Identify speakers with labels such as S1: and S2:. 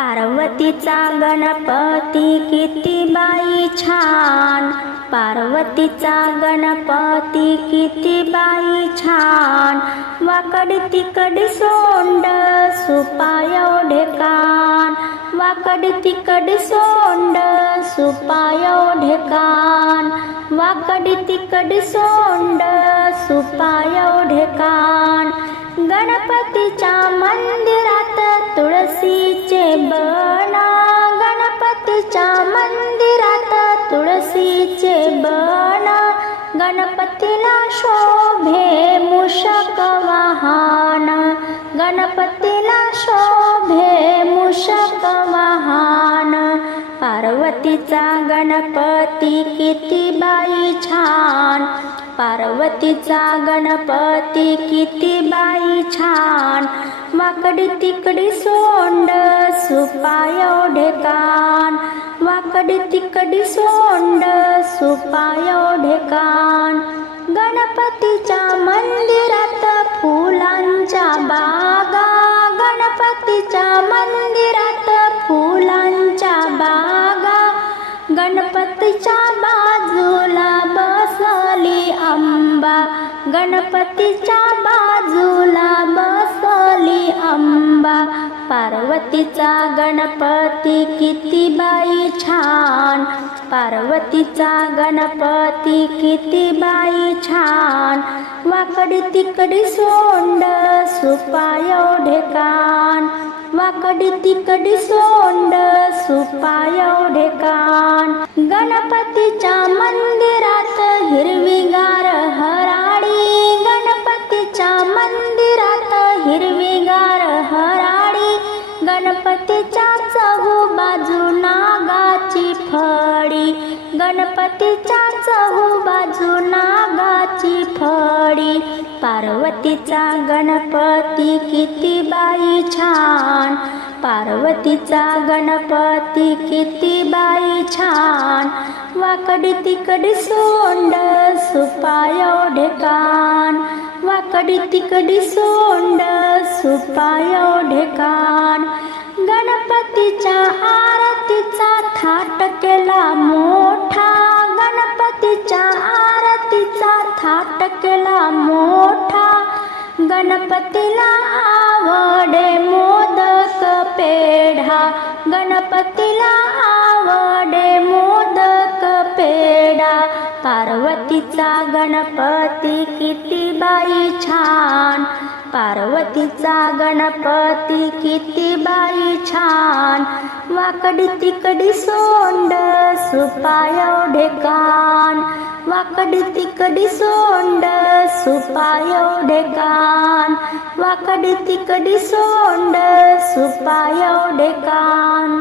S1: पार्वतीचा गणपती किती बाई छान. पार्वतीचा गणपती किती बाई छान. वाकड तिकड सोंड सुपाय ओढे कान. वाकड तिकड सोंड सुपाय ओढे कान. वाकड तिकड सोंड सुपाय ओढे कान. गणपतीच्या मंदिर तुळशीचे बन गणपतीला शोभे मुषक वाहन. गणपतीला शोभे मूषक वाहन. पार्वतीचा गणपती किती बाई छान. पार्वतीचा गणपती किती बाई छान. वाकडी तिकडी सोंड सुपाय ओढे कडी तिकडी सोंड सुपायो ओढे गणपतीच्या मंदिरात फुलांच्या बागा. गणपतीच्या मंदिरात फुलांच्या बागा. गणपतीच्या बाजूला बसली आंबा. गणपतीच्या पार्वतीचा गणपती किती बाई छान. पार्वतीचा गणपती किती बाई छान. वाकडी तिकडी सोंड सुपाय ओढे कान. वाकडी तिकडी सोंड सुपाय ओढे कान. गणपतीच्या मंदिरात गणपतीच्या चहू बाजू नागाची फळी. पार्वतीचा गणपती किती बाई छान. पार्वतीचा गणपती किती बाई छान. वाकडी तिकडी सोंड सुपाय ओढे कान. वाकडी तिकडी सोंड सुपाय ओढे कान. गणपतीच्या आरतीचा थाट केला मोठा गणपतीला आवडे मोदक पेढा. गणपतीला आवडे मोदक पेढा. पार्वतीचा गणपती किती बाई छान. पार्वतीचा गणपती किती बाई छान. वाकडी तिकडी सोंड सुपाय ओढे कान. वाकडी तिकडी सोंड सुपाय ओढे कान. वाकडी तिकडी सोंड सुपाय ओढे कान.